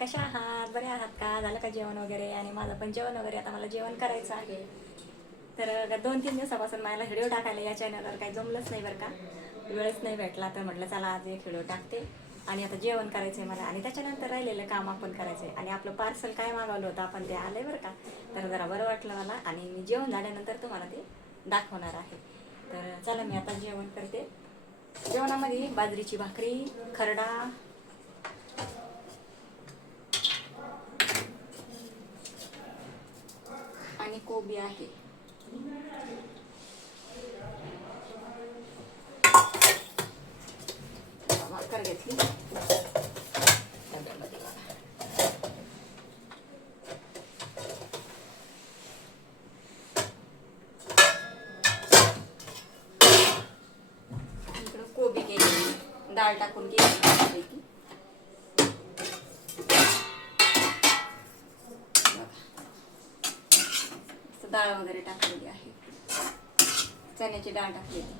कशा आहात? बरे आहात का? झालं का जेवण वगैरे? आणि माझं पण जेवण वगैरे, आता मला जेवण करायचं आहे. तर 2-3 दिवसापासून मला व्हिडिओ टाकायला या चॅनलवर काही जमलंच नाही बरं का. वेळच नाही भेटला, तर म्हटलं चला आज एक व्हिडिओ टाकते. आणि आता जेवण करायचं आहे मला, आणि त्याच्यानंतर राहिलेलं काम आपण करायचं आहे. आणि आपलं पार्सल काय मागवलं होतं आपण, ते आलं बरं का. तर जरा बरं वाटलं मला, आणि मी जेवण झाल्यानंतर तुम्हाला ते दाखवणार आहे. तर चला मी आता जेवण करते. जेवणामध्ये बाजरीची भाकरी, खरडा आणि कोबी आहे. भाकर घेतली डब्यामध्ये. इकडं कोबी केली, डाळ टाकून केली. डाळ वगैरे टाकलेली आहे, चण्याची डाळ टाकलेली.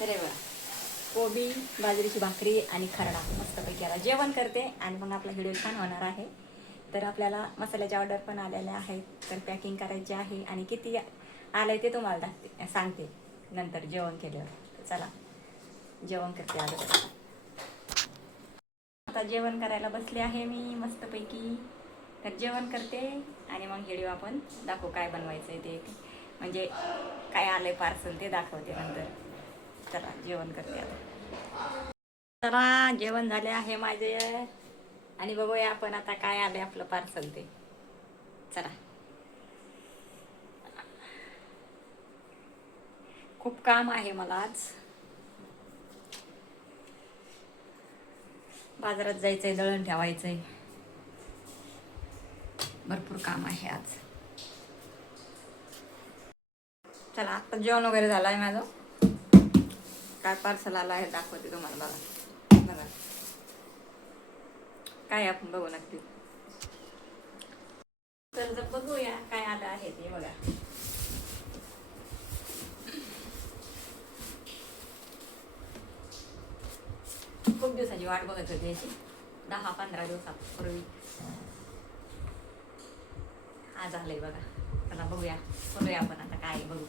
अरे वा, कोबी, बाजरीची भाकरी आणि खरडा मस्तपैकी. आता जेवण करते आणि मग आपला व्हिडिओ छान होणार आहे. तर आपल्याला मसाल्याचे ऑर्डर पण आलेले आहेत, तर पॅकिंग करायची आहे. आणि किती आलं आहे ते तुम्हाला सांगते नंतर जेवण केल्यावर. चला जेवण करते अगोदर. आता जेवण करायला बसले आहे मी मस्तपैकी. तर जेवण करते आणि मग व्हिडिओ आपण दाखवू काय बनवायचं आहे ते, म्हणजे काय आलं आहे पार्सल ते दाखवते नंतर. चला जेवण करते आता. चला जेवण झाले आहे माझे, आणि बघूया आपण आता काय आले आपलं पार्सल ते. चला. खूप काम आहे मला आज, बाजारात जायचंय, दळण ठेवायचंय, भरपूर काम आहे आज. चला आता जेवण वगैरे झालं आहे माझं. काय पार्सल आलं आहे दाखवते तुम्हाला. बघा बघा काय आपण बघू नक्की. तर बघूया काय आलं आहे ते. बघा खूप दिवसाची वाट बघत होती याची, 10-15 दिवसापूर्वी आज आलंय बघा. चला बघूया, बघूया आपण आता काय बघू.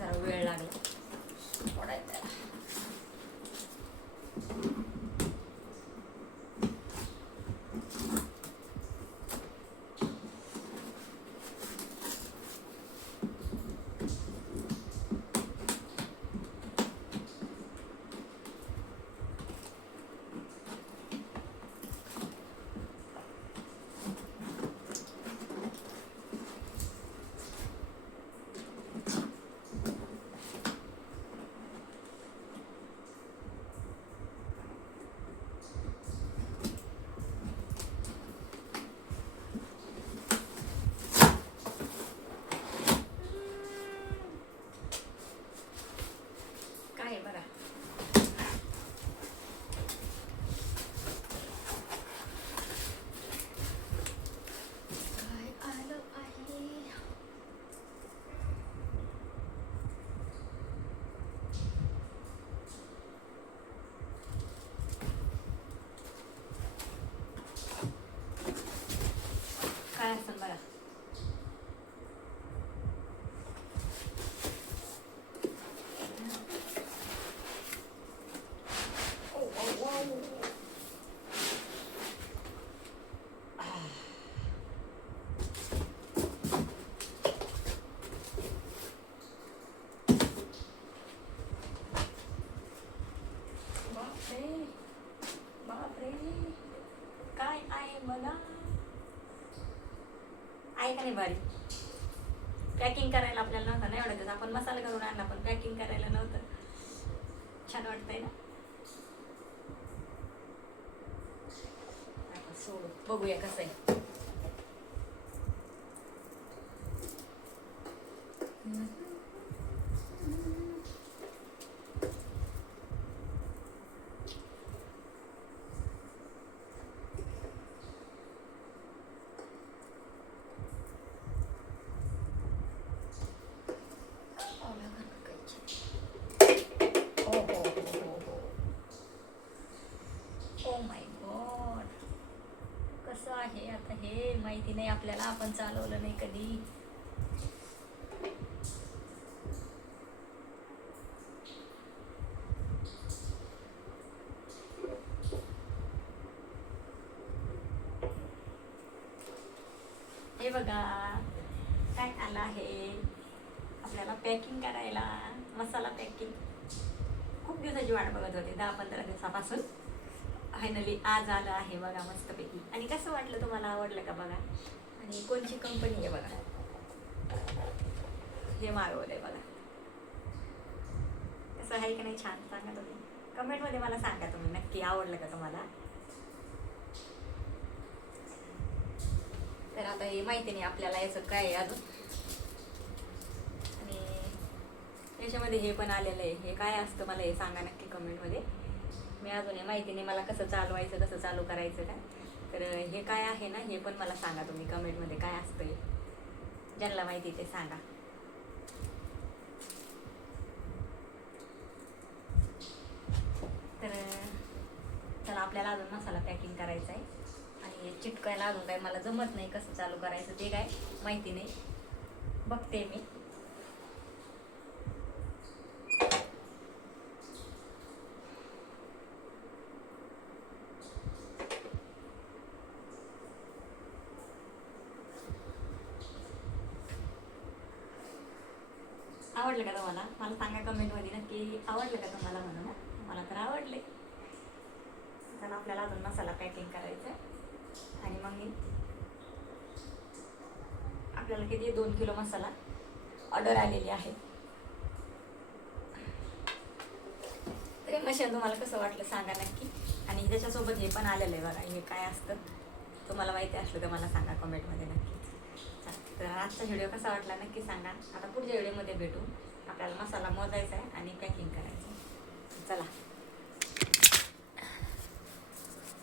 जरा वेळ लागला फोडायला. पॅकिंग करायला आपल्याला नव्हतं नाही आवडत, आपण मसाला करून आणला पण पॅकिंग करायला नव्हतं. छान वाटतंय ना. आता सोडू, बघूया कसं आहे. ओ माय गॉड, कसं आहे आता हे माहिती नाही आपल्याला, आपण चालवलं नाही कधी. हे बघा काय आलं आहे आपल्याला पॅकिंग करायला. मसाला पॅकिंग खूप दिवसाची वाट बघत होते, 10-15 दिवसापासून. फायनली आज आलं आहे बघा मस्तपैकी. आणि कसं वाटलं तुम्हाला, आवडलं का बघा. आणि कोणची कंपनी आहे बघा, हे मागवलं आहे बघा. कसं आहे की नाही, छान सांगा तुम्ही कमेंटमध्ये, मला सांगा तुम्ही नक्की आवडलं का तुम्हाला. तर आता हे माहिती नाही आपल्याला याचं काय आहे अजून. आणि याच्यामध्ये हे पण आलेलं आहे, हे काय असतं मला हे सांगा नक्की कमेंटमध्ये. मी अजून हे माहिती नाही मला कसं चालवायचं, कसं चालू करायचं काय. तर हे काय आहे ना, हे पण मला सांगा तुम्ही कमेंटमध्ये काय असतं हे, ज्यांना माहिती ते सांगा. तर चला, आपल्याला अजून मसाला पॅकिंग करायचा आहे. आणि चिटकायला अजून काय मला जमत नाही, कसं चालू करायचं ते काय माहिती नाही, बघते मी. आवडलं का तुम्हाला, मला सांगा कमेंटमध्ये नक्की आवडलं का तुम्हाला म्हणून. मला तर आवडले. तर आपल्याला अजून मसाला पॅकिंग करायचा आहे. आणि मग मी आपल्याला किती 2 किलो मसाला ऑर्डर आलेली आहे. तर मशीन तुम्हाला कसं वाटलं सांगा नक्की. आणि त्याच्यासोबत हे पण आलेलं आहे बघा, हे काय असतं तुम्हाला माहिती असलं तर मला सांगा कमेंटमध्ये नक्की. तर आजचा व्हिडिओ कसा वाटला नक्की सांगा. आता पुढच्या व्हिडिओमध्ये भेटू. आपल्याला मसाला मोजायचा आहे आणि पॅकिंग करायचं आहे. चला,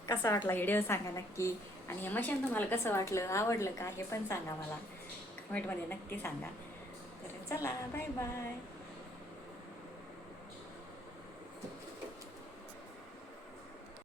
कसा वाटला व्हिडिओ सांगा नक्की. आणि हे मशीन तुम्हाला कसं वाटलं, आवडलं का हे पण सांगा मला कमेंटमध्ये नक्की सांगा. तर चला, बाय बाय.